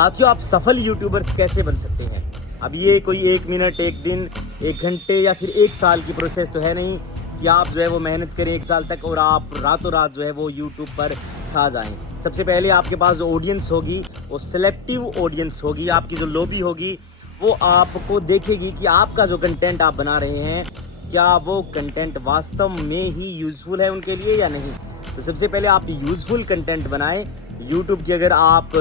साथियों, आप सफल यूट्यूबर्स कैसे बन सकते हैं? अब ये कोई 1 मिनट, 1 दिन, 1 घंटे या फिर 1 साल की प्रोसेस तो है नहीं कि आप जो है वो मेहनत करें 1 साल तक और आप रातों रात जो है वो यूट्यूब पर छा जाएं। सबसे पहले आपके पास जो ऑडियंस होगी वो सिलेक्टिव ऑडियंस होगी। आपकी जो लॉबी होगी वो आपको देखेगी कि आपका जो कंटेंट आप बना रहे हैं, क्या वो कंटेंट वास्तव में ही यूजफुल है उनके लिए या नहीं। तो सबसे पहले आप यूजफुल कंटेंट बनाएं। यूट्यूब की अगर आप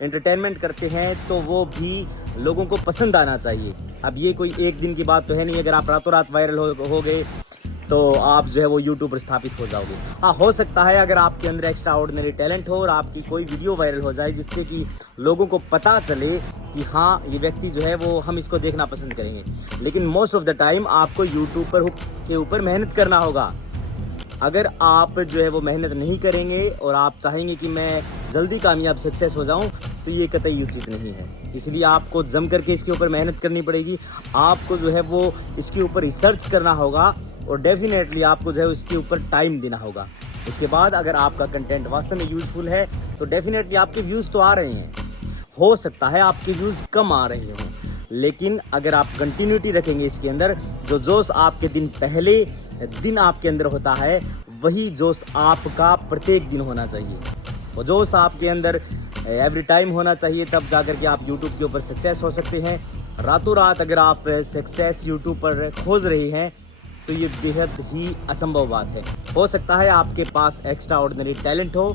एंटरटेनमेंट करते हैं तो वो भी लोगों को पसंद आना चाहिए। अब ये कोई 1 दिन की बात तो है नहीं। अगर आप रातों रात वायरल हो गए तो आप जो है वो यूट्यूब पर स्थापित हो जाओगे। हाँ, हो सकता है अगर आपके अंदर एक्स्ट्रा ऑर्डिनरी टैलेंट हो और आपकी कोई वीडियो वायरल हो जाए जिससे कि लोगों को पता चले कि हाँ, ये व्यक्ति जो है वो हम इसको देखना पसंद करेंगे। लेकिन मोस्ट ऑफ द टाइम आपको यूट्यूब के ऊपर मेहनत करना होगा। अगर आप जो है वो मेहनत नहीं करेंगे और आप चाहेंगे कि मैं जल्दी कामयाब सक्सेस हो जाऊं, तो ये कतई उचित नहीं है। इसलिए आपको जम करके इसके ऊपर मेहनत करनी पड़ेगी। आपको जो है वो इसके ऊपर रिसर्च करना होगा और डेफिनेटली आपको जो है इसके ऊपर टाइम देना होगा। उसके बाद अगर आपका कंटेंट वास्तव में यूजफुल है तो डेफिनेटली आपके व्यूज़ तो आ रहे हैं। हो सकता है आपके व्यूज़ कम आ रहे हों, लेकिन अगर आप कंटिन्यूटी रखेंगे इसके अंदर, जो जोश आपके पहले दिन आपके अंदर होता है वही जोश आपका प्रत्येक दिन होना चाहिए। वो जोश आपके अंदर एवरी टाइम होना चाहिए, तब जाकर के आप यूट्यूब के ऊपर सक्सेस हो सकते हैं। रातों रात अगर आप सक्सेस यूट्यूब पर खोज रहे हैं तो ये बेहद ही असंभव बात है। हो सकता है आपके पास एक्स्ट्रा ऑर्डिनरी टैलेंट हो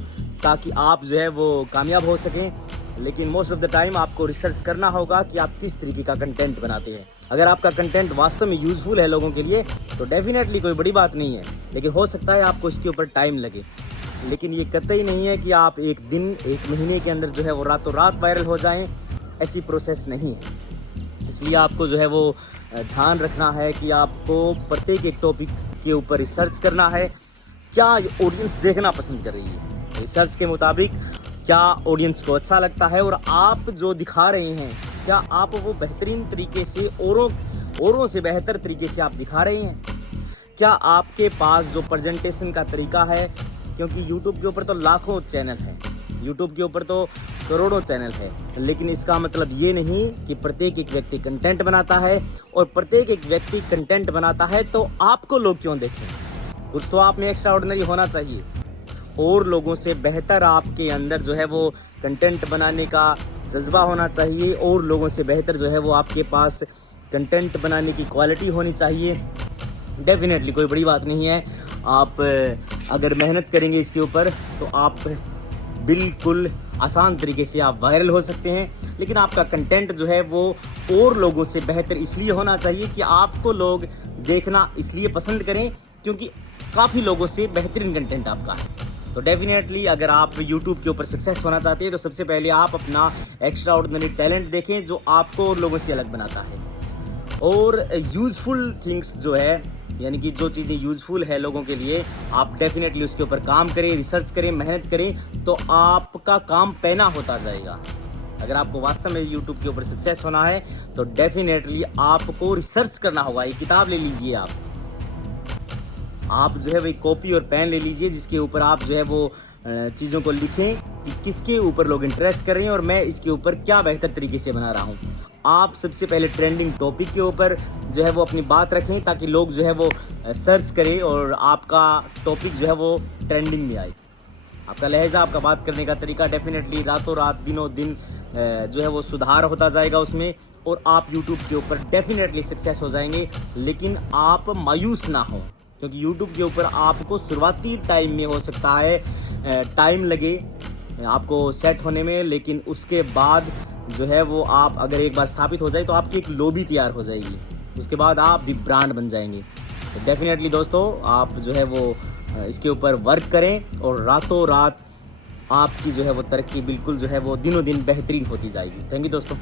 ताकि आप जो है वो कामयाब हो सकें, लेकिन मोस्ट ऑफ द टाइम आपको रिसर्च करना होगा कि आप किस तरीके का कंटेंट बनाते हैं। अगर आपका कंटेंट वास्तव में यूजफुल है लोगों के लिए तो डेफिनेटली कोई बड़ी बात नहीं है, लेकिन हो सकता है आपको इसके ऊपर टाइम लगे। लेकिन ये कतई नहीं है कि आप 1 दिन, 1 महीने के अंदर जो है वो रातों रात वायरल हो जाएं। ऐसी प्रोसेस नहीं है। इसलिए आपको जो है वो ध्यान रखना है कि आपको प्रत्येक एक टॉपिक के ऊपर रिसर्च करना है। क्या ऑडियंस देखना पसंद कर रही है, रिसर्च के मुताबिक क्या ऑडियंस को अच्छा लगता है और आप जो दिखा रहे हैं क्या आप वो बेहतरीन तरीके से औरों से बेहतर तरीके से आप दिखा रहे हैं। क्या आपके पास जो प्रेजेंटेशन का तरीका है, क्योंकि यूट्यूब के ऊपर तो लाखों चैनल हैं, यूट्यूब के ऊपर तो करोड़ों चैनल है, लेकिन इसका मतलब ये नहीं कि प्रत्येक एक व्यक्ति कंटेंट बनाता है और प्रत्येक एक व्यक्ति कंटेंट बनाता है तो आपको लोग क्यों देखें। कुछ तो आप में एक्स्ट्रा ऑर्डिनरी होना चाहिए और लोगों से बेहतर आपके अंदर जो है वो कंटेंट बनाने का जज्बा होना चाहिए और लोगों से बेहतर जो है वो आपके पास कंटेंट बनाने की क्वालिटी होनी चाहिए। डेफिनेटली कोई बड़ी बात नहीं है। आप अगर मेहनत करेंगे इसके ऊपर तो आप बिल्कुल आसान तरीके से आप वायरल हो सकते हैं। लेकिन आपका कंटेंट जो है वो और लोगों से बेहतर इसलिए होना चाहिए कि आपको लोग देखना इसलिए पसंद करें क्योंकि काफ़ी लोगों से बेहतरीन कंटेंट आपका है। तो डेफिनेटली अगर आप YouTube के ऊपर सक्सेस होना चाहते हैं तो सबसे पहले आप अपना एक्स्ट्रा ऑर्डिनरी टैलेंट देखें जो आपको और लोगों से अलग बनाता है। और यूजफुल थिंग्स जो है, यानी कि जो चीज़ें यूजफुल है लोगों के लिए, आप डेफिनेटली उसके ऊपर काम करें, रिसर्च करें, मेहनत करें तो आपका काम पैना होता जाएगा। अगर आपको वास्तव में YouTube के ऊपर सक्सेस होना है तो डेफिनेटली आपको रिसर्च करना होगा। एक किताब ले लीजिए, आप जो है वही कॉपी और पेन ले लीजिए जिसके ऊपर आप जो है वो चीज़ों को लिखें कि किसके ऊपर लोग इंटरेस्ट कर रहे हैं और मैं इसके ऊपर क्या बेहतर तरीके से बना रहा हूँ। आप सबसे पहले ट्रेंडिंग टॉपिक के ऊपर जो है वो अपनी बात रखें ताकि लोग जो है वो सर्च करें और आपका टॉपिक जो है वो ट्रेंडिंग में आए। आपका लहजा, आपका बात करने का तरीका डेफिनेटली रातों रात, दिनों दिन जो है वो सुधार होता जाएगा उसमें और आप यूट्यूब के ऊपर डेफिनेटली सक्सेस हो जाएंगे। लेकिन आप मायूस ना हो, क्योंकि YouTube के ऊपर आपको शुरुआती टाइम में हो सकता है टाइम लगे आपको सेट होने में, लेकिन उसके बाद जो है वो आप अगर एक बार स्थापित हो जाए तो आपकी एक लॉबी तैयार हो जाएगी। उसके बाद आप भी ब्रांड बन जाएंगे। तो डेफिनेटली दोस्तों, आप जो है वो इसके ऊपर वर्क करें और रातों रात आपकी जो है वो तरक्की बिल्कुल जो है वो दिनों दिन बेहतरीन होती जाएगी। थैंक यू दोस्तों।